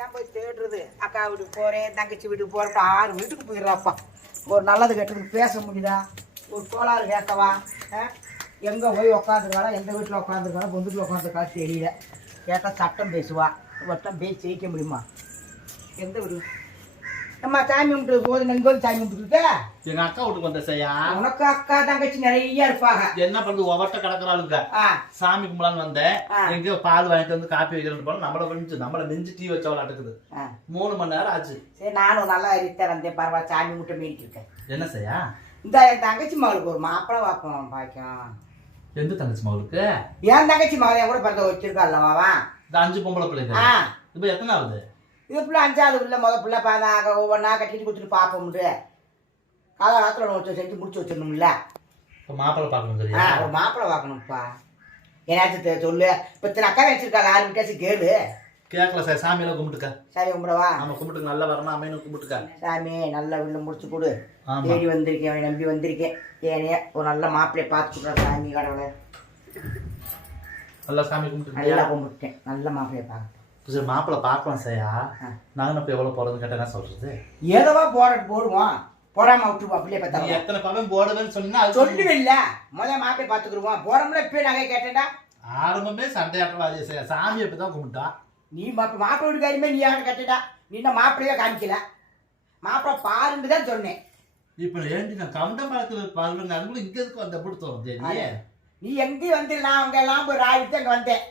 தான் போய் தேடுறது. அக்கா வீட்டுக்கு போகிறேன் தங்கச்சி வீட்டுக்கு போகிறப்ப ஆறு வீட்டுக்கு போயிடுறாப்பா. ஒரு நல்லது கெட்டதுக்கு பேச முடியுதா? ஒரு கோளாறு கேட்கவா? ஆ? போய் உட்காந்துருக்காளா எந்த வீட்டில் உட்காந்துருக்காளா பொந்துக்குள்ள உட்காந்துருக்காளா தெரியல. கேட்டால் சட்டம் பேசுவா. ஒருத்தன் பேசி ஜெயிக்க முடியுமா? எந்த வீடு? நம்ம சாமி கும்பிட்டு போது நீங்க வந்து சாமி கும்பிட்டு எங்க அக்கா வீட்டுக்கு வந்த செய்யா உனக்கு அக்கா தங்கச்சி நிறைய இருப்பாங்க. என்ன பண்ணுது ஒவ்வொருத்த கிடக்குறாளுங்க. சாமி கும்பலான்னு வந்தேன். ஆ. எங்கேயோ பால் வாங்கிட்டு வந்து காப்பி வைக்கிறேன்னு போல நம்மள மிஞ்சு நம்மள மிஞ்சு டீ வச்சவள அட்டுக்குது ஆ. மூணு மணி நேரம் ஆச்சு. சரி நானும் நல்லா அரித்தேன் வந்தேன். பரவாயில்ல சாமி முட்டை மீறிட்டு இருக்கேன். என்ன செய்யா இந்த என் தங்கச்சி மகளுக்கு ஒரு மாப்பிள்ளை வாக்கம் பாய்க்கும் எந்த தங்கச்சி மகளுக்கு? என் தங்கச்சி என் கூட பிறந்த வச்சிருக்காள்லவாவா இந்த அஞ்சு பொம்பளை பிள்ளைங்க. இப்ப எத்தனை ஆகுது இது பிள்ளை அஞ்சாவது பிள்ளை முத பிள்ளை பாதாக ஒவ்வொன்றா கட்டிட்டு கொடுத்துட்டு பார்ப்போம்ட்டு காலகாலத்தில் வச்சு செஞ்சு முடிச்சு வச்சிடணும்ல. இப்ப மாப்பிள்ளை பார்க்கணும் ஆ ஒரு மாப்பிள்ளை பார்க்கணும்ப்பா. ஏன்னாச்சும் சொல்லு. இப்போ இத்தனை அக்கா வச்சிருக்காங்க ஆறு விட்டாச்சு கேளு. கேட்கல சார் சாமியெல்லாம் கும்பிட்டுக்க. சரி கும்பிடவா? நம்ம கும்பிட்டுக்க. நல்லா வரணும் அமையணும் கும்பிட்டுக்க. சாமி நல்ல வீடு முடிச்சு கொடு. தேடி வந்திருக்கேன் அவனை நம்பி வந்திருக்கேன். ஏனே ஒரு நல்ல மாப்பிள்ளையை பார்த்து கொடுக்குற சாமி கடவுளை. நல்லா சாமி கும்பிட்டுக்கியா நல்லா கும்பிட்டேன். நல்ல மாப்பிள்ளையை பார்க்கட்டும் சரி மாப்பிள்ளை பார்க்கலாம் ஆ. நாங்க இப்ப எவ்வளவு போறதுன்னு கேட்டா என்ன சொல்றது? ஏதோவா போட போடுவோம். போடாம விட்டுருவோம் அப்படியே பார்த்தா எத்தனை பவன் போடுவேன்னு சொன்னா அது சொல்லு. சொல்லுவில்ல முதல் மாப்பிள்ளை பார்த்துக்குருவோம் போறோம்ல இப்பயே நகை கேட்டேன்டா. ஆரம்பமே சண்டையாட்டவாதி செய்ய சாமியை இப்பதான் கும்பிட்டா. நீ மாப்பிள்ளை மாப்பிள்ளை வீட்டுக்காரியுமே நீ யாரும் கட்டுடா நீ இன்னும் மாப்பிள்ளையே காமிக்கல. மாப்பிள்ளை பாருன்னு தான் சொன்னேன். இப்ப ஏண்டி நான் கவுண்டம்பாளத்துல பாருங்க அதுக்குள்ள இங்க இருக்கு அந்த நீ? எங்கேயும் வந்து நான் அங்கே எல்லாம் போய் ராயிட்டு அங்கே வந்தேன்.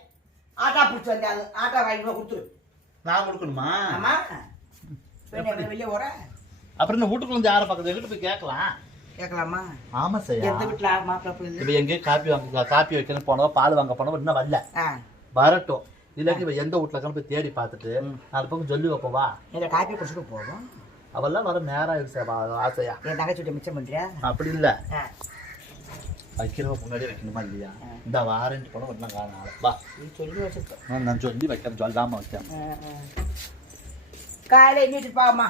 ஆட்டா பிடிச்சி வந்தேன் அது ஆட்டா வாங்கி கொடுத்துரு. நான் கொடுக்கணுமா? ஆமா. வெளியே போற? அப்புறம் இந்த வீட்டுக்குள்ள வந்து யாரை பார்க்கறது? எங்கிட்ட போய் கேட்கலாம். கேட்கலாமா? ஆமா செய்யா எந்த வீட்டில் மாப்பிள்ளை இப்ப எங்கேயும் காப்பி வாங்க காப்பி வைக்கணும் போனவா பால் வாங்க போனவா இன்னும் வரல. வரட்டும். இல்லாட்டி இவ எந்த வீட்டுல இருக்கான்னு போய் தேடி பார்த்துட்டு. நாலு பக்கம் சொல்லி வைப்பவா இதில் காப்பி குடிச்சிட்டு போதும் அவெல்லாம் வர நேரம் அவ ஆசையா என் தங்கச்சிட்ட மிச்சம் பண்ணுறியா அப்படி இல்ல. வைக்கிறவ முன்னாடி வைக்கணுமா இல்லையா. இந்த வாரண்ட் போன ஒன்றும் காணாம் வா நீ சொல்லி வச்சிருக்க நான் சொல்லி வைக்கிறேன் சொல்லாம வைக்கிறேன் காலையில் எண்ணிட்டு பாமா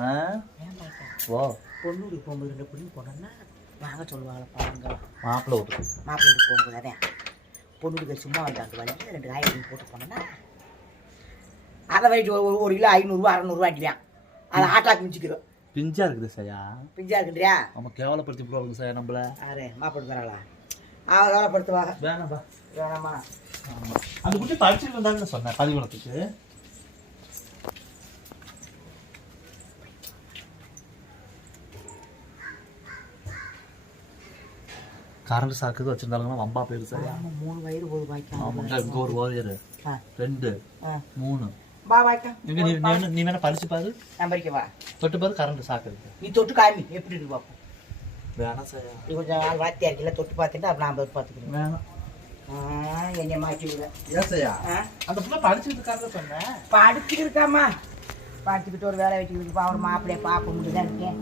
ஆ? ஓ பொண்ணூருக்கு போகும்போது ரெண்டு பொண்ணு போனோம்னா வாங்க சொல்லுவாங்க பாருங்க மாப்பிள்ளை விட்டு மாப்பிள்ளை போகும்போது அதான் பொண்ணுக்கு சும்மா வந்தாங்க வழி ரெண்டு காய் போட்டு போனோம்னா அதை வரைக்கும் ஒரு ஒரு கிலோ ஐநூறுரூவா அறநூறுவா அடிக்கலாம் அதை ஆட்டாக்கு மிச்சிக்கிறோம் பிஞ்சா இருக்குது சையா. பிஞ்சா இருக்குன்றியா? நம்ம கேவலப்படுத்தி போடுறது சார் நம்மள. அரே மாப்பிள்ளை தராளா அவ கவலைப்படுத்துவாங்க வேணாம்பா. வேணாமா? ஆமா. அந்த குட்டி படிச்சுட்டு வந்தாங்கன்னு சொன்னேன் பதிகுணத்துக்கு கரண்ட் சாக்குது வச்சிருந்தாங்கன்னா வம்பா போயிரு ஆமா, மூணு வயிறு போது வாய்க்காம ஆமாண்டா இங்க ஒரு ஆ. ரெண்டு ஆ. மூணு. வா வாய்க்காம் எங்க நீ வேணா- படிச்சு பாரு நான் பறிக்க வா தொட்டு பாரு கரண்ட் சாக்கு இருக்கு நீ தொட்டு காமி எப்படி இருக்கு பார்ப்போம் வேணாம் சரியா நீ கொஞ்சம் நாள் வாத்தியா இருக்கல தொட்டு பார்த்துட்டு அப்புறம் நான் பார்த்துக்கிறேன் வேணாம் என்னை மாற்றி விட ஏன் அந்த புள்ள படிச்சுட்டு இருக்காங்க சொன்னேன் படிச்சுட்டு இருக்காம்மா படிச்சுக்கிட்டு ஒரு வேலை வெட்டிக்கிட்டு அவர் மாப்பிள்ளைய பார்க்க முடியுதான் இருக்கேன்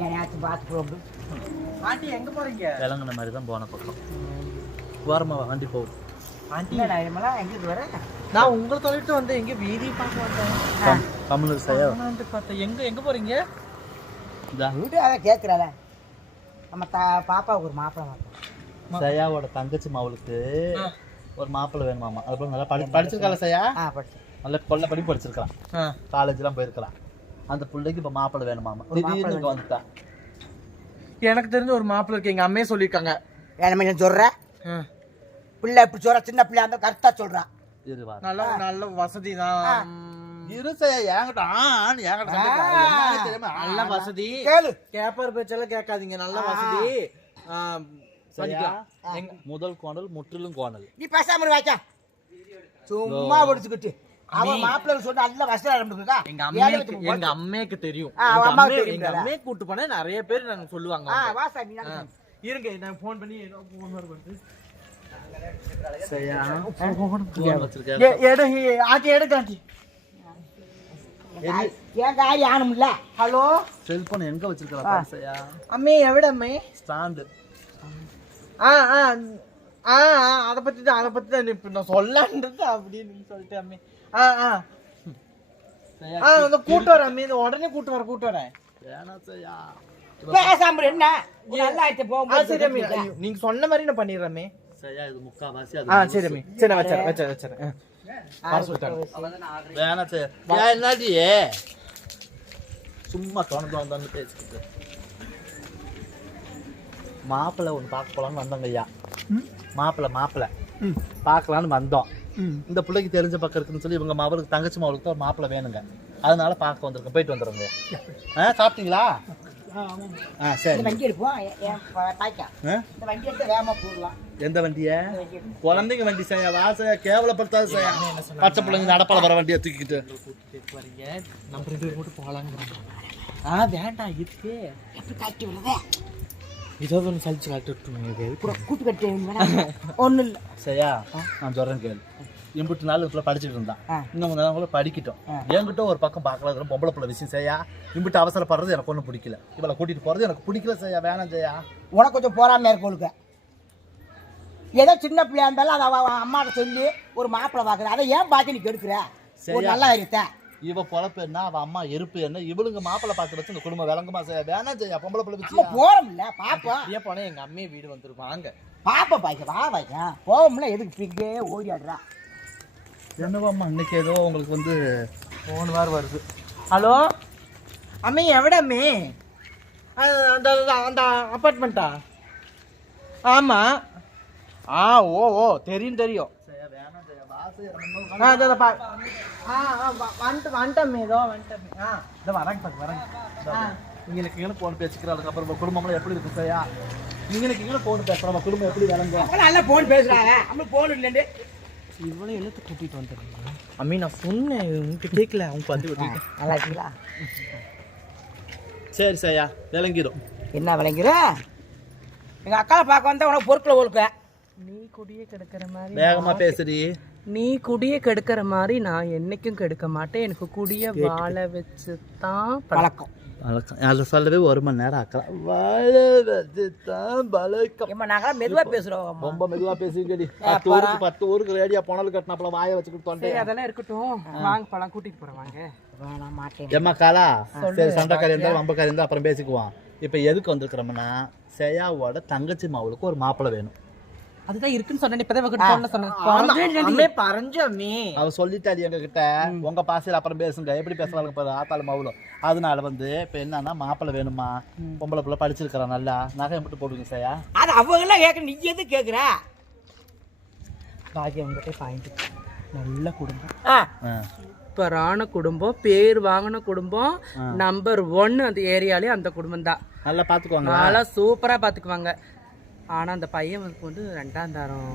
ஏனையாச்சும் பார்த்துக்கிறோம் ஆண்டி எங்க போறீங்க விளங்குன மாதிரி தான் போன பக்கம் ஓரமா வா, வண்டி இல்லை நான் உங்களை தொலைட்டு வந்து எங்க வீதி பார்க்க வந்தேன். தமிழ் சரியா நான் வந்து பார்த்தேன். எங்க எங்க போறீங்க? அதான் கேட்குறாள நம்ம தா பாப்பாவுக்கு ஒரு மாப்பிள்ளை மாப்பிள்ளை சயாவோட தங்கச்சி மாவளுக்கு ஒரு மாப்பிள்ளை வேணுமாமா அதுபோல நல்லா படி படிச்சிருக்காள சயா? நல்ல கொல்ல படி படிச்சிருக்கலாம் காலேஜ்லாம் போயிருக்கலாம். அந்த பிள்ளைக்கு இப்ப மாப்பிள்ளை வேணுமாமா திடீர்னு இங்க வந்துட்டா. எனக்கு தெரிஞ்ச ஒரு மாப்பிள்ளை இருக்கு எங்க அம்மையே சொல்லியிருக்காங்க. வேணுமே நான் சொல்கிறேன் பிள்ளை இப்படி சொல்கிறா சின்ன பிள்ளை அந்த கரெக்டாக சொல்கிறான் இரு வா நல்ல நல்ல வசதி தான். நல்ல வசதி. கேளு. கேப்பர் பேச்செல்லாம் கேட்காதீங்க. நல்ல வசதி. முதல் கோணல் முற்றிலும் கோணல். நீ பேசாம வாய்க்கா. சும்மா ஒடிச்சுக்கிட்டு. அவன் மாப்பிள்ளை சொன்னா நல்ல வசதி ஆரம்பிக்கா எங்க அம்மைக்கு எங்க அம்மைக்கு தெரியும். எங்க அம்மையை- கூட்டு போனா நிறைய பேர் எனக்கு சொல்லுவாங்க. இருங்க நான் ஃபோன் பண்ணி ஃபோன் வருது. என் காரி ஆணும்ல ஹலோ? செல்போன் எங்க வச்சிருக்கா சயா அம்மே எவிட அம்மே ஸ்டாண்டு. ஆ ஆ ஆ அதை பத்தி தான் அதை பத்தி தான் இப்போ நான் சொல்லன்றது அப்படின்னு சொல்லிட்டு அம்மி. ஆ ஆ. ஆ வந்து கூட்டு வரேன் அம்மி உடனே கூட்டு வரேன் கூட்டு வரேன் வேணாம் சயா. பேசாம என்ன? நல்லா ஆயிட்டு ஐயோ, நீங்க சொன்ன மாதிரி நான் பண்ணிடுறேன் ஆ சரி நான் வேணாம் சும்மா தோணு தோணுன்னு பேசிக்கிட்டு மாப்பிள்ளை ஒன்று பார்க்க போலான்னு வந்தோங்க ஐயா மாப்பிள்ளை மாப்பிள்ளை பார்க்கலான்னு வந்தோம் இந்த பிள்ளைக்கு தெரிஞ்ச பக்கம் இருக்குன்னு சொல்லி இவங்க அவருக்கு தங்கச்சி மாவளுக்கு தான் ஒரு மாப்பிள்ளை வேணுங்க அதனால பார்க்க வந்திருக்கோம் போயிட்டு வந்துடுங்க ஆ சாப்பிட்டீங்களா ஆ சரி. இந்த வண்டி எடுப்போம். எந்த வண்டிய? குழந்தைங்க வண்டி செய்ய வாசையா கேவலப்படுத்தாது செய்ய. பச்சை பிள்ளைங்க நடப்பால வர வண்டியை தூக்கிக்கிட்டு. வரீங்க. நம்ம ரெண்டு பேரும் மட்டும் போகலாங்க ஆ வேண்டாம் இருக்கு. எப்படி காட்டி விடுறதே? ஏதோ ஒன்று சலிச்சு காட்டு கூட்டு கட்டி ஒன்றும் இல்லை. சரியா? நான் சொல்றேன் கேளு. எண்பத்தி நாலு இதுல படிச்சுட்டு இருந்தான். இன்னும் கொஞ்ச கூட படிக்கட்டும். என்கிட்ட ஒரு பக்கம் பார்க்கலாம் பொம்பளை பிள்ளை விஷயம் செய்யா. இம்பிட்டு அவசரப்படுறது எனக்கு ஒன்றும் பிடிக்கல. இவளை கூட்டிட்டு போறது எனக்கு பிடிக்கல செய்யா வேணாம் செய்யா. உனக்கு கொஞ்சம் போறாம இருக்கு உனக்கு ஏதோ சின்ன பிள்ளையா இருந்தாலும் அதை அவ அவ அம்மாட்ட சொல்லி ஒரு மாப்பிள்ளை பார்க்குற அதை ஏன் பார்த்து நீ கெடுக்கிற? ஒரு. நல்லா இருக்கா இவ பொழப்பு என்ன? அவ அம்மா எருப்பு என்ன? இவளுங்க மாப்பிள்ளை பார்த்து வச்சு இந்த குடும்பம் விளங்குமா செய்யா? வேணாம் செய்யா பொம்பளை பிள்ளை வச்சு போறோம்ல பாப்போம். அப்படியே போனால் எங்கள் அம்மையை வீடு வந்துருவாங்க பாப்பா பாய்க்க வா பாய்க்க. போவோம்ல எதுக்கு பிங்கே ஓடி ஆடுறா என்னவாம்மா இன்னைக்கு ஏதோ உங்களுக்கு வந்து ஃபோன் வேறு வருது. ஹலோ? அம்மி அ- அந்த அந்த- அப்பார்ட்மெண்ட்டா ஆமாம் ஆ ஓ ஓ தெரியும் தெரியும். ஆ இதோ பா. ஆ வந்துட்டு வந்துட்டோம் ஏதோ வந்துட்டோம் ஆ. இதோ வரேங்க பாரு வரேங்க. ஆ. இங்கே இங்கே போன் பேசிக்கிறாளுக்கு அப்புறம் குடும்பம்லாம் எப்படி இருக்கு செய்யா இங்கே இங்கே போன் பேசுகிறோம் குடும்பம் எப்படி விளங்கும் நல்லா போன் பேசுறாங்க. நம்ம போன் இல்லைன்னு. இவ்வளோ எழுத்து கூட்டிகிட்டு வந்துடுறீங்க. அம்மி நான் சொன்னேன் உங்ககிட்ட கேட்கல அவங்க வந்து விட்டுட்டேன் நல்லா இருக்கீங்களா சரி செய்யா விளங்கிடும். என்ன விளங்குற எங்க அக்காவை பார்க்க வந்தா உனக்கு பொருட்களை ஒழுக்க நீ குடிய கெடுக்கிற மாதிரி வேகமா பேசுடி. நீ குடிய கெடுக்கிற மாதிரி நான் என்னைக்கும் கெடுக்க மாட்டேன். எனக்கு குடிய வாழ வச்சு தான் பழக்கம். அதை சொல்லவே ஒரு மணி நேரம் ஆக்கலாம். வாழ வச்சுதான் பழக்கம். ஏமா நாங்களாம் மெதுவா பேசுறோம் ரொம்ப மெதுவா பேசிக்கடி பத்து ஊருக்கு பத்து ஊருக்கு ரேடியா போனல் கட்டினாப்புல வாயை வச்சுக்கிட்டு தொண்டை அதெல்லாம் இருக்கட்டும். வாங்க பழம் கூட்டிட்டு போறேன் வாங்க. ஏம்மா காலா? சரி சண்டைக்காரி இருந்தா வம்பக்காரி இருந்தா அப்புறம் பேசிக்குவோம். இப்போ எதுக்கு வந்திருக்கிறோம்னா செயாவோட தங்கச்சி மாவுளுக்கு ஒரு மாப்பிள்ளை வேணும். அதுதான் இருக்குன்னு சொன்னேன் இப்பதான் இவகிட்ட phone ல சொன்னேன். அம்மே பறஞ்சு அம்மி. அவ சொல்லிட்டாடி எங்க கிட்ட உங்க பாசையில் அப்புறம் பேசுங்க. எப்படி பேசுறாங்க பாரு ஆத்தாள் மாவுளும் அதனால வந்து இப்போ என்னன்னா மாப்பிள்ளை வேணுமா? பொம்பளை பிள்ளை படிச்சிருக்கிறா நல்லா. நகை மட்டும் போடுங்க செய்யா அது அவங்க எல்லாம் கேட்க நீ எது கேக்குற? பாக்கியம் உங்ககிட்ட பாயிண்ட் நல்ல குடும்பம். சூப்பரான குடும்பம் பேர் வாங்கின குடும்பம் நம்பர் ஒன் அந்த ஏரியாலே அந்த குடும்பம் தான் நல்லா பார்த்துக்குவாங்க நல்லா சூப்பரா பாத்துக்குவாங்க. ஆனா அந்த பையன் வந்து வந்து ரெண்டாம் தரம்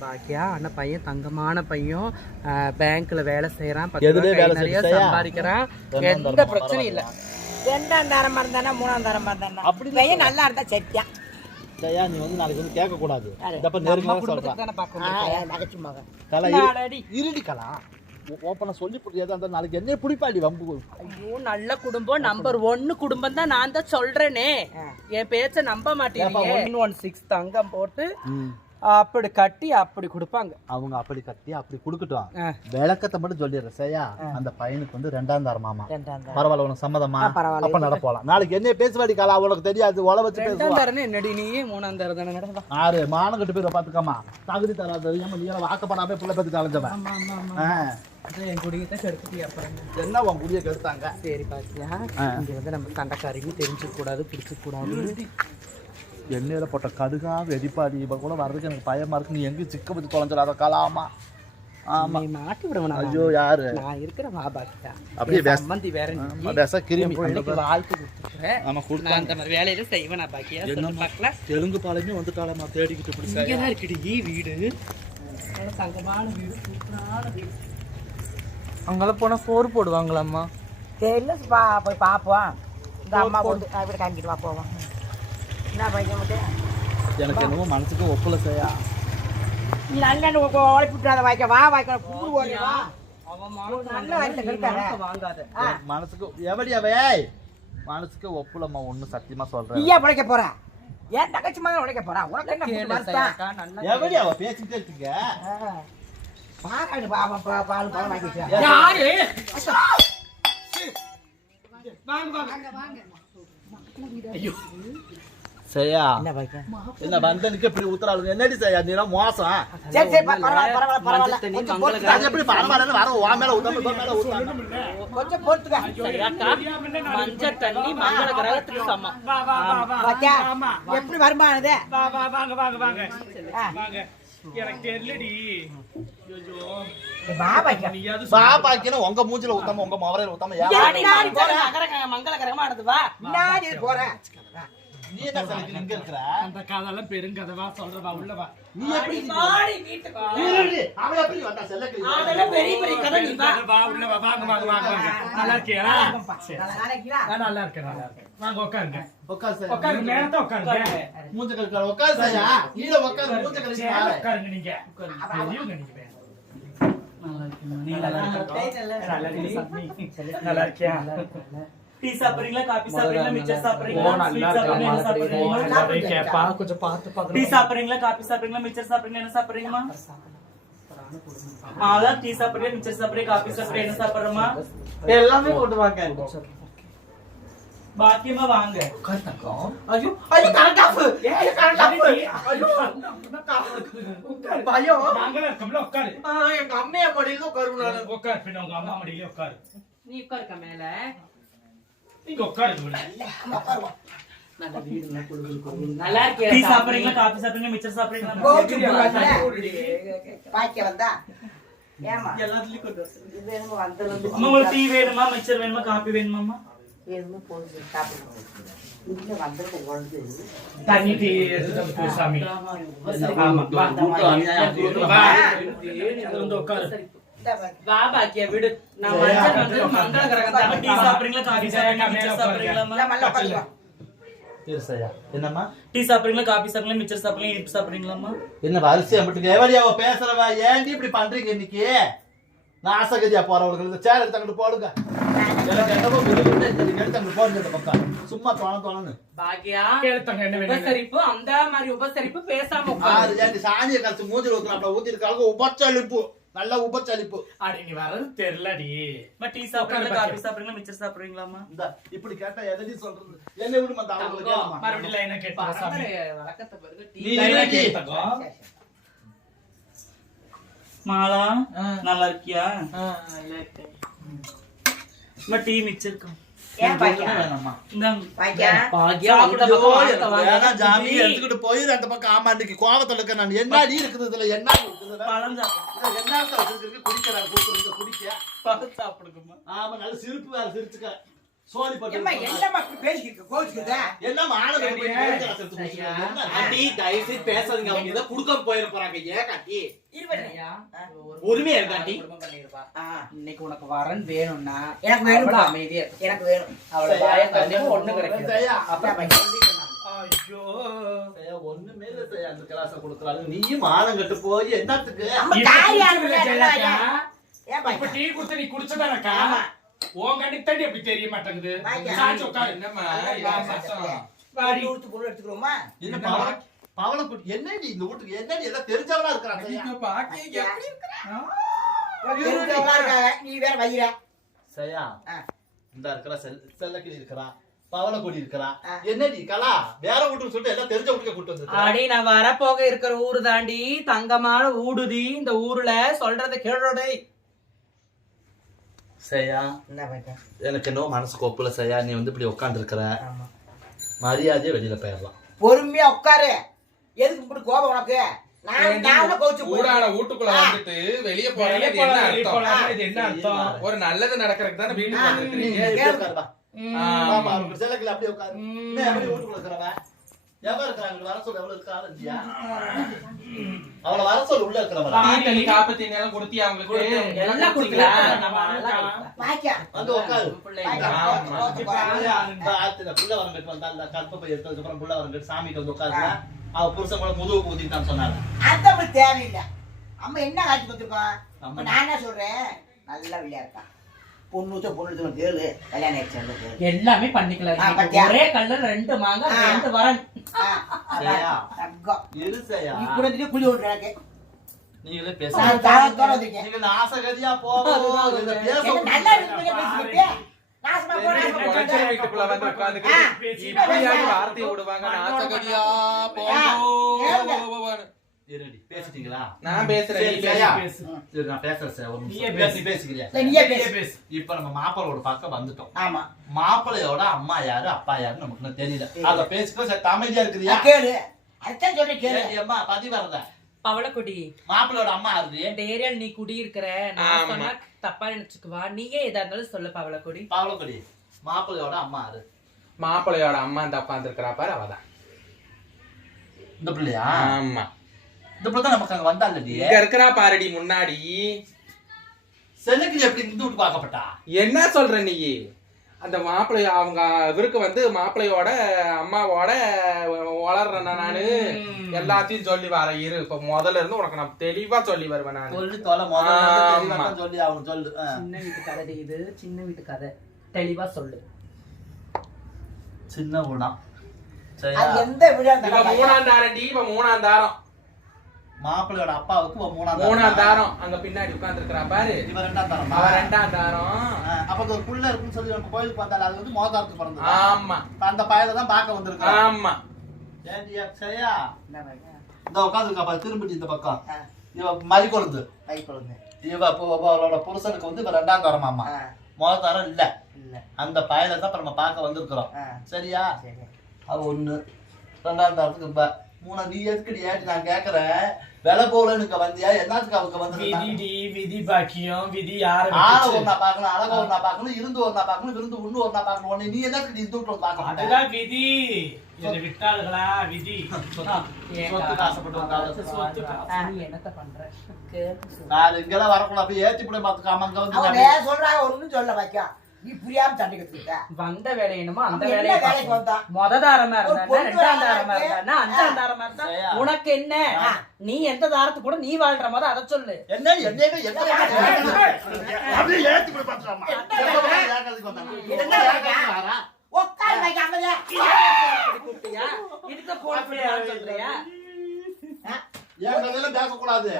பாக்கியா? ஆனா பையன் தங்கமான பையன். பேங்க்ல வேலை வேலை நிறைய? சம்பாதிக்கிறான். எந்த பிரச்சனையும் இல்ல. ரெண்டாம் தரமா இருந்தானா மூணாம் தரமா இருந்தானா அப்படி பையன் நல்லா இருந்தா சத்தியா? ஜெயா நீ வந்து நாளைக்கு வந்து கேட்க கூடாது இதப்ப நெருங்கலாம் சொல்றேன் தானே பார்க்கணும் நகைச்சு மகன் கலா இரு- இருடி கலா. ஓப்பனா சொல்லி புரியாத அந்த நாளைக்கு என்ன பிடிப்பாடி வம்பு ஐயோ நல்ல குடும்பம். நம்பர் ஒன்னு குடும்பம் தான் நான் தான் சொல்றேனே. என் பேச்ச நம்ப மாட்டேங்க. ஒன் ஒன் சிக்ஸ் தங்கம் போட்டு அப்படி கட்டி அப்படி கொடுப்பாங்க. அவங்க அப்படி கட்டி அப்படி கொடுக்கட்டும். விளக்கத்தை மட்டும் சொல்லிடுறேன் சரியா? அந்த பையனுக்கு வந்து ரெண்டாம் தரமாமா தரம் பரவாயில்ல உனக்கு சம்மதமா. அப்ப நட போலாம் நாளைக்கு என்ன பேசுவாடி காலா? உனக்கு தெரியாது உல வச்சு ரெண்டாம் தரன்னு என்னடி நீ? மூணாம் தரம் தானே ஆறு மானம் கட்டு பேரை பாத்துக்கமா தகுதி தராது ஏமா நீ எல்லாம் வாக்கப்படாம பிள்ளை பத்தி அலைஞ்சவன். என்ன? உன் குடிய கெடுத்தாங்க? சரி பாத்தியா? இங்க வந்து நம்ம சண்டைக்காரிங்க தெரிஞ்சுக்க கூடாது பிடிச்சிக்க கூடாது. எண்ணெயில போட்ட கடுகா வெடிப்பாடி இப்ப கூட வர்றதுக்கு எனக்கு பயமா இருக்கு. நீ எங்கேயும் சிக்க வச்சு தொலைஞ்சிடாத கலாமா? ஆமா. மாட்டி விடுவேன் ஐயோ யாரு? நான் இருக்கிற வா பாக்கியா அப்படியே சம்மந்தி வேற விஷ கிருமி. வாழ்த்து கொடுத்துருக்கேன் ஆமா கொடுத்தாங்க அந்த மாதிரி வேலையில செய்வேன் நான் பாக்கியா? சொல்லு பார்க்கலாம் தெலுங்கு பாலையுமே வந்துட்டாளம்மா தேடிக்கிட்டு இப்படி இங்கே தான் இருக்குடி வீடு. நல்ல தங்கமான வீடு சூப்பரான வீடு. அங்கெல்லாம் போனால் சோறு போடுவாங்களாம்மா? தெரியல பா போய் பார்ப்போம் இந்த அம்மா கொண்டு வீடு காமிக்கிட்டு வா போவோம். என்ன பையன் மட்டும் எனக்கு என்னமோ மனசுக்கு ஒப்பல செய்யா. நீ நல்ல உழைப்பு விட்டுறாத வாய்க்க. வா வாய்க்க புது ஓடி வா. அவன் நல்ல வாய்க்க கெடுக்காத. வாங்காத. எனக்கு மனசுக்கு எவடி அவே மனசுக்கு ஒப்புலம்மா ஒண்ணு சத்தியமா சொல்றேன். நீயா உழைக்க போற? ஏன் தங்கச்சி மாதிரி உழைக்க போறா? உனக்கு என்ன இருக்கீங்க பாராடு பாவம் பா- பால் பழம் வாங்கி வச்சிருக்கா. யாரு ஐயோ சரியா என்ன வந்தனுக்கு இப்படி என்னடி நீ எல்லாம் மோசம்? சரி சரி பரவாயில்ல பரவாயில்ல பரவாயில்ல. அது எப்படி பரவாயில்ல வர உன் மேல ஊத்தாம இவன் மேல ஊத்தாம? கொஞ்சம் பொறுத்துக்க சரியாக்கா மஞ்சள் தண்ணி மங்கள கிரகத்துக்கு சமம். பாத்தியா? எப்படி வருமானது வா வா வாங்க வாங்க வாங்க. ஆ. வாங்க. எனக்கு தெரியலடி. பாப்பாக்கின்னு உங்க மூஞ்சில ஊத்தாம உங்க மவரையில ஊத்தாம ஏன்? பின்னாடி போற. மங்கள கிரகமானது வா. பின்னாடி போற நீ என்ன சொல்லிட்டு இங்க இருக்கிற? அந்த கதெல்லாம் பெருங்கதவா சொல்றவா? உள்ளவா நீ எப்படி வாடி வீட்டுக்கு வா. நீ எப்படி? வந்தா? செல்லக்கிளி? அதெல்லாம் பெரிய பெரிய கதை நீ வா. வா உள்ளவா வாங்க வாங்க வாங்க வாங்க. நல்லா இருக்கியா நல்ல. நான் நல்லா இருக்கேன் நல்லா இருக்கேன். வாங்க உட்காருங்க. உட்காரு சார். உட்காருங்க மேலதான் உட்காருங்க. மூஞ்ச கழுக்கார உட்காரு சாயா கீழே உட்காரு. மூஞ்ச பாரு. உட்காருங்க நீங்க. பெரியவங்க நீங்க வேற. நல்லா இருக்கியா டீ சாப்பிடுறீங்களா? காபி சாப்பிடுறீங்களா? மிச்சர் சாப்பிடுறீங்களா? ஸ்வீட் சாப்பிடுறீங்களா? என்ன சாப்பிடுறீங்களா. கொஞ்சம் பார்த்து டீ பார்க்கணும். சாப்பிடுறீங்களா? காபி சாப்பிடுறீங்களா? மிச்சர் சாப்பிடுறீங்களா? என்ன சாப்பிடுறீங்களா மாலா டீ சாப்பிடுறீங்க மிச்சர் சாப்பிடுறீங்க காபி சாப்பிடுறீங்க என்ன சாப்பிடுறோமா எல்லாமே கொண்டு வாங்க. பாக்கியமா வாங்க. ஐயோ ஐயோ கரெக்ட் ஆஃப் ஐயோ கரெக்ட் ஆஃப் ஐயோ பயம். நாங்களே இருக்கோம்ல, உட்காரு. ஆ, எங்க அம்மையா மடியில உட்காருவேன் நானு. உட்காரு பின்ன உங்க அம்மா மடியிலே உட்காரு. நீ உட்காருக்க மேல? நீங்க உட்காருங்க. நல்ல டீ சாப்பிடுறீங்களா காபி சாப்பிடுறீங்களா மிச்சர் சாப்பிடுறீங்களா? வந்தா? ஏமா எல்லாத்துலயும் கொண்டு உங்களுக்கு டீ வேணுமா மிச்சர் வேணுமா காபி வேணுமாம்மா? என்னமோ போகுது சாப்பிடுங்க. இங்க வந்தது குழந்தை தண்ணி டீ எடுத்துட்டு வந்து கொடு சாமி. ஆமா. கூட்டம் அநியாயம், கூட்டம் வா. அநியாயம். இது வந்து உட்காரு. வா பாக்கியா விடு நான் மஞ்சள் வந்து மங்கள கிரகம் அம்மா, டீ சாப்பிடுறீங்களா காபி சாப்பிடுறீங்களா மிச்சர் சாப்பிடுறீங்களாம்மா இல்ல, மல்ல உட்காந்துக்கோ. சரி சாயா என்னம்மா டீ சாப்பிடுறீங்களா காபி சாப்பிடுறீங்களா மிச்சர் சாப்பிடுறீங்களா இனிப்பு சாப்பிடுறீங்களாம்மா என்ன வரிசையா மட்டும் எவடி அவ பேசுறவ ஏன்டி இப்படி பண்றீங்க இன்னைக்கு நாசகதியா என்னவோ விரும்புது, சரி, எடுத்து அங்கிட்டு போடுங்க இந்த சும்மா தோண தோணு பாக்கியா உபசரிப்பு அந்த மாதிரி உபசரிப்பு பேசாம சாணியை கழிச்சு மூஞ்சில் ஊத்துறா அப்படி ஊத்தி இருக்காங்க உபச்சளிப்பு நல்ல உபச்சளிப்பு அடி நீ வர்றது தெரியலடி. டீ சாப்பிடுறீங்களா? காபி சாப்பிடுறீங்களா? மிச்சர் சாப்பிடுறீங்களாம்மா? இந்த இப்படி கேட்டா எதடி சொல்றது? என்ன அவங்களுக்கு தங்கம். கேளுமா. மறுபடியும் லைனா கேட்பா சாமி. வழக்கத்தை பிறகு டீ லைனா மாலா. நல்லா இருக்கியா. அம்மா, டீ மிச்சர் ஏன் எடுத்துக்கிட்டு போய் ரெண்டு பக்கம் ஆமா இன்னைக்கு கோவத்துல இருக்க நான் என்னடி இருக்குது இதுல? என்ன இருக்குது? பழம் என்ன வச்சிருக்கு குடிக்க. பழம் சாப்பிடுங்கம்மா ஆமா நல்ல சிரிப்பு வேற சிரிச்சுக்க. செய்து பேசாதீங்க. குடுக்காம போயிட போறாங்க. ஏன் காட்டி. ஆ, இன்னைக்கு உனக்கு வரன் வேணும்னா எனக்கு அமைதியா. எனக்கு வேணும். ஒண்ணு? அப்புறம் ஐயோ ஒண்ணுமே அந்த கிளாஸை கொடுக்குறாங்க. நீயும் மானம் கெட்டு போய் என்னத்துக்கு? டீ குடுத்து நீ குடிச்சதானக்கா. உன் கண்ணுக்கு தண்ணி அப்படி தெரிய மாட்டேங்குது. சாச்சு உட்காரு. என்னம்மா பொண்ணு எடுத்துக்கிறோமா? என்ன பவள- பவளக்குடி என்னடி இந்த வீட்டுக்கு என்னடி எல்லாம் தெரிஞ்சவனா இருக்கிறாங்க நீ வேற வயிற. சரியா. இந்த இருக்கிற செல் செல்லக்கிளி இருக்கிறா பவளக்கொடி இருக்கிறா. என்னடி கலா வேற வீட்டுக்கு சொல்லிட்டு எல்லாம் தெரிஞ்ச வீட்டுக்கு கூட்டு வந்து அடி நான் வரப்போக இருக்கிற ஊரு தாண்டி தங்கமான ஊடுதி இந்த ஊர்ல சொல்றத கேளுடே சரியா என்ன பாக்கியா? எனக்கு என்னவோ மனசு கோப்புல சரியா நீ வந்து இப்படி உட்காந்து இருக்கிற ஆமா. மரியாதையா வெளியில போயிடலாம். பொறுமையா உட்காரு. எதுக்கு இப்படி கோபம் உனக்கு? வீட்டுக்குள்ள வந்துட்டு வெளிய போறது வெளிய என்ன போலாம், வெளிய அர்த்தம்? போலாம். இது என்ன அர்த்தம்? ஒரு நல்லது நடக்கிறதுக்கு தானே வீட்டுக்கு. வந்திருக்கீங்க ஏய், இப்படி உட்காரு வா. ஆ. ஆமா, அவங்க செல்லக்கிளி அப்படியே உட்காரு என்ன எப்படி வீட்டுக்குள்ள இருக்கிறவன் எவன் இருக்கிறாங்க வர சொல்ல எவ்வளவு இருக்கா இல்லையா அவளை வர சொல்ல உள்ள தண்ணி தண்ணி எல்லாம் கொடுத்தியா அவங்களுக்கு எல்லாம் குடிக்கலாம் பாக்கியா வந்து உட்காரு புள்ள வரங்கிட்டு வந்தா அந்த எடுத்ததுக்கு அப்புறம் புள்ள சாமிக்கு வந்து உட்காருல அவ புருஷன் கூட முதுகு ஊத்திட்டான்னு சொன்னாங்க. அப்படி தேவையில்லை. அம்மா என்ன காட்சி கொடுத்துருக்கோம் இப்ப நான் என்ன சொல்றேன்? நல்ல விளையா இருக்கா பொண்ணு கேளு. கல்யாணம் ஆயிடுச்சு எல்லாமே பண்ணிக்கலாம்? ஒரே கல்ல ரெண்டு மாங்க. ரெண்டு வரன். குழி விடுற எனக்கு. நீங்களே பேச நீங்க நாசகதியா போவோம் வயசுல- வார்த்தையை விடுவாங்க. நாசகடியா கேளுங்க. பேசிட்டீங்களா? நான் பேசுறேன் சரி, நான் பேசுறேன் சார் நீயே. பேசு. பேசிக்கிறியா? நீயே பேசு. இப்ப நம்ம மாப்பிளோட பக்கம் வந்துட்டோம். ஆமா. மாப்பிள்ளையோட அம்மா யாரு அப்பா யாரு நமக்கு தெரியல. அத பேசிக்கோ சரி அமைதியா நான் கேளு. அதான் சொல்றேன் கேளு. அம்மா பதி வரத பவளக்குடி. மாப்பிள்ளையோட அம்மா இந்த ஏரியால நீ நான் ஆமா. சொன்னா தப்பா நினைச்சுக்குவா. நீயே எதா இருந்தாலும் சொல்லு பவளக்குடி. பாவலக்குடி மாப்பிள்ளையோட அம்மா யாரு? மாப்பிள்ளையோட அம்மா இந்த உட்காந்துருக்கிறா பாரு அவதான். இந்த பிள்ளையா? ஆமா. இந்த பிள்ளை தான் நமக்கு அங்க வந்தாங்கடி இங்க இருக்கிறா பாருடி முன்னாடி. செல்லுக்கு எப்படி இந்த வீட்டு பார்க்கப்பட்டா? என்ன சொல்ற நீ? அந்த மாப்பிள்ளை அவங்க இவருக்கு வந்து மாப்பிள்ளையோட அம்மாவோட வளர்றேன் நானு எல்லாத்தையும் சொல்லி வரேன் இரு. இப்ப முதல்ல இருந்து உனக்கு நான் தெளிவா சொல்லி வருவேன் நானு. சொல்லி தொலை முதல்ல இருந்து சொல்லி அவனுக்கு சொல்லு. சின்ன வீட்டு கதை இது. சின்ன வீட்டு கதை. தெளிவா சொல்லு. சின்ன ஊனா. விழா இப்ப மூணாம் தாரண்டி இப்ப மூணாம் தாரம் மாப்பிள்ளையோட அப்பாவுக்கு மூணாம் மூணாம் தாரம் அங்க பின்னாடி உட்கார்ந்து பாரு. இவன் ரெண்டாம் தாரம். ரெண்டாம் தாரம். அப்ப ஒரு புள்ள இருக்குன்னு சொல்லி நம்ம கோயிலுக்கு வந்தால அது வந்து மோதாரத்துக்கு பிறந்தது. ஆமா. அந்த பயல தான் பார்க்க வந்திருக்கான் ஆமா. ஏண்டியா சரியா? இந்த உட்காந்துருக்கா பாரு திரும்பிட்டு இந்த பக்கம். இவ மறி கொழுந்து கை குழந்தை இவ அவளோட புருஷனுக்கு வந்து இப்ப ரெண்டாம் தரம் மாமா. ஆ, முதல் தரம் இல்ல. இல்ல. அந்த பயல தான் இப்ப நம்ம பார்க்க வந்திருக்கிறோம். சரியா? சரி. அது ஒண்ணு. ரெண்டாம் தரத்துக்கு இப்ப மூணா நீ எதுக்குடி ஏட்டி நான் கேக்குறேன்? விலை போலனுக்கு வந்தியா? என்னத்துக்கு அவங்க வந்து விதி விதி பாக்கியம் விதி யார ஆள ஒண்ணா பார்க்கணும் அழக ஒண்ணா பார்க்கணும் இருந்து ஒண்ணா பார்க்கணும் விருந்து ஒண்ணு ஒண்ணா பார்க்கணும். உன்னை நீ இந்த வீட்டுல வந்து பார்க்க மாட்டேன் அதுதான் விதி. விட்டாளுகளா? விதி. நீ என்னத்த பண்ற. நான் இங்கெல்லாம் வரக்கூடாது ஏத்தி போய் பார்த்துக்காம அங்க வந்து சொல்றாங்க ஒண்ணும் சொல்ல வைக்கா நீ புரியாம சண்டை கட்டுக்கிட்ட வந்த வேலை என்னமோ அந்த வேலையை வேலைக்கு. வந்தான்? மொத தாரமா இருந்தா ரெண்டாம் தாரமா. இருந்தா அஞ்சாம் தாரமா இருந்தா? உனக்கு என்ன. நீ எந்த தாரத்து கூட நீ வாழ்ற போது அதை சொல்லு. என்ன? என்ன அப்படியே ஏத்தி இதுக்கு போன் சொல்றியா? என் கதையில பேசக்கூடாது?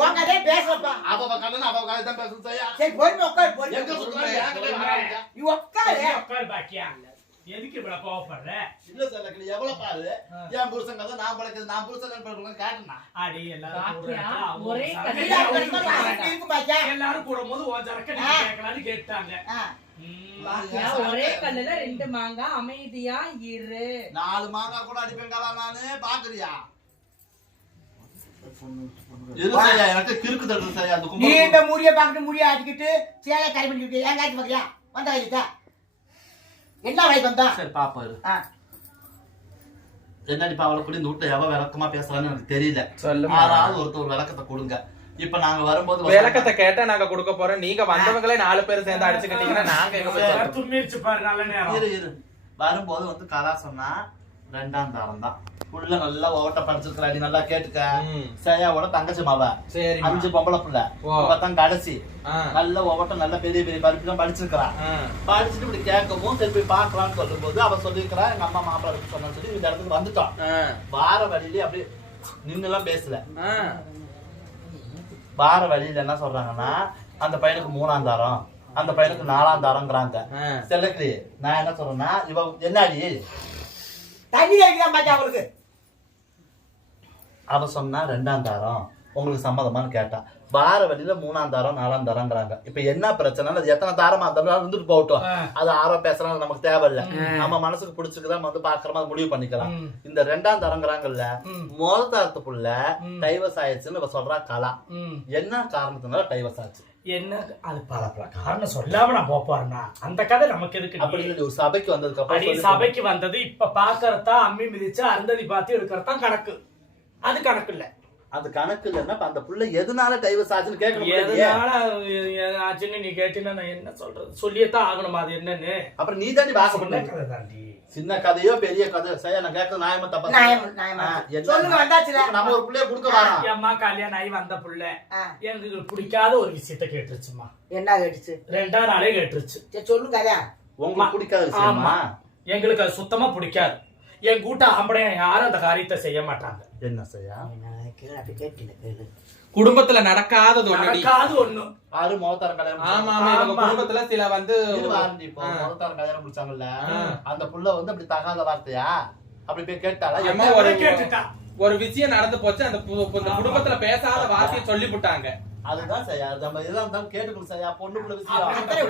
உன் கதையை பேசப்பா. அவ கதை அவ கதை தான் பேசணும் சரியா? சரி பொறுமை உட்காரு பொறுமை. எங்க சுத்துறாங்க என் கதையில வராங்க நீ உட்காரு. சரி, உட்காரு பாக்கியா? எதுக்கு இவ்வளவு கோவப்படுற? இல்ல சார் லக்கிலி எவ்வளவு பாரு. என் புருஷன் கதை நான் புருஷன் கதை கேட்டேன்னா. அடி எல்லாரும் ஒரே எல்லாரும் உன் சரக்கு ஆ. கேட்கலான்னு கேட்டாங்க. ஒரே கல்லுல ரெண்டு மாங்காய் அமைதியா இரு. நாலு மாங்காய் கூட அடிப்பேங்களா நானு. பாக்குறியா எது சரியா எனக்கு கிறுக்கு தடுறது சரியா அந்த நீ இந்த முடிய பார்த்துட்டு முடிய ஆட்டிக்கிட்டு சேலை கறி பண்ணிக்கிட்டு ஏன் காய்ச்சி பார்க்கறியா? வந்த வயசுக்கா என்ன வயசு வந்தா? சரி பாப்பாரு ஆ, என்னடி இப்ப அவளை கூட இந்த வீட்டுல எவ விளக்கமா பேசுறான்னு எனக்கு தெரியல. யாராவது ஒருத்தர் ஒரு விளக்கத்தை கொடுங்க. இப்ப நாங்க வரும்போது விளக்கத்தை கேட்டா நாங்க கொடுக்க போறோம். நீங்க வந்தவங்களே நாலு பேர் சேர்ந்து அடிச்சுக்கிட்டீங்கன்னா நாங்க வரும்போது வந்து கலா சொன்னா ரெண்டாம் தாரம் தான். உள்ள நல்லா ஓட்ட படிச்சிருக்கிறாடி நல்லா கேட்டுக்க. சேயாவோட தங்கச்சி மாவ சரி அஞ்சு பொம்பளை பிள்ளை. தான் கடைசி. நல்ல ஓட்ட நல்ல பெரிய பெரிய படிப்பு படிச்சிருக்கிறா ஆ. படிச்சுட்டு இப்படி கேட்கவும் சரி போய் பார்க்கலாம்னு சொல்லும்போது அவ சொல்லியிருக்கிறா எங்க அம்மா மாப்பிள்ளை சொன்னான்னு சொல்லி இந்த இடத்துக்கு வந்துட்டோம். வார வழியிலே அப்படியே நின்னு எல்லாம் பேசல. வார வழியில என்ன சொல்றாங்கன்னா அந்த பையனுக்கு மூணாம் தாரம் அந்த பையனுக்கு நாலாம் தாரம்ங்கிறாங்க. செல்லக்கிளி நான் என்ன சொல்றேன்னா இவ என்னடி தண்ணி அடிக்கிறான் பாச்சா அவளுக்கு அவ சொன்னா ரெண்டாம் தாரம் உங்களுக்கு சம்மதமான்னு கேட்டா. வார வழியில மூணாம் தாரம் நாலாம் தாரம்ங்கிறாங்க. இப்ப என்ன பிரச்சனை அது எத்தனை தாரமா இருந்தாலும் இருந்துட்டு போகட்டும். அது ஆரோ பேசுறாங்க நமக்கு தேவையில்ல. நம்ம மனசுக்கு பிடிச்சிருக்குதா வந்து பாக்குறோமா அது முடிவு பண்ணிக்கலாம். இந்த ரெண்டாம் தரங்கிறாங்கல்ல. முதல் தரத்துக்குள்ள. டைவர்ஸ் ஆயிடுச்சுன்னு இவ சொல்றா கலா. என்ன காரணத்தினால டைவர்ஸ் ஆச்சு? என்ன அது பல பல காரணம் சொல்லாம நான் போறேன்னா அந்த கதை நமக்கு எதுக்கு அப்படி ஒரு சபைக்கு வந்ததுக்கு சபைக்கு வந்தது இப்ப பாக்கறதா அம்மி மிதிச்சு அருந்ததி பார்த்து எடுக்கிறதான் கணக்கு. அது கணக்கு இல்ல. அது கணக்கு இல்லைன்னா அந்த புள்ள எதனால டைவர்ஸ் ஆச்சுன்னு கேட்கணும்? எதனால ஆச்சுன்னு நீ கேட்டீங்கன்னா நான் என்ன சொல்றது? சொல்லியத்தான் ஆகணுமா அது என்னன்னு? அப்புறம் நீ தாண்டி சின்ன பண்ண தாண்டி. சின்ன கதையோ பெரிய கதையோ? சரியா நான் கேட்கறது நியாயமா தப்பா? சொல்லுங்க, வந்தாச்சுல. இப்ப நம்ம ஒரு புள்ளைய கொடுக்க என் அம்மா கல்யாணம் ஆகி வந்த புள்ள. எனக்கு பிடிக்காத ஒரு விஷயத்த கேட்டுருச்சுமா என்ன கேட்டுச்சு? ரெண்டாம் நாளே கேட்டுருச்சு. சரி சொல்லுங்க உங்களுக்கு பிடிக்காத விஷயமா? எங்களுக்கு அது சுத்தமா பிடிக்காது. என் கூட்ட ஆம்படையா யாரும் அந்த காரியத்தை செய்ய மாட்டாங்க. என்ன செய்யா? குடும்பத்துல நடக்காதது நடக்காது ஒண்ணு. ஆறு முகத்தாரம் கல்யாணம் ஆமா ஆமா இவங்க குடும்பத்துல சில வந்து இப்போ முகத்தாரம் கல்யாணம் முடிச்சாங்கல்ல அந்த புள்ள வந்து அப்படி தகாத வார்த்தையா? அப்படி போய் கேட்டாளா? அம்மா என்ன ஒரு கேட்டுட்டா? ஒரு விஷயம் நடந்து போச்சு அந்த குடும்பத்துல பேசாத வார்த்தையை சொல்லி விட்டாங்க அதுதான் சரியா நம்ம இதெல்லாம் இருந்தாலும் கேட்டுக்கணும் சரியா பொண்ணு புள்ள விஷயம்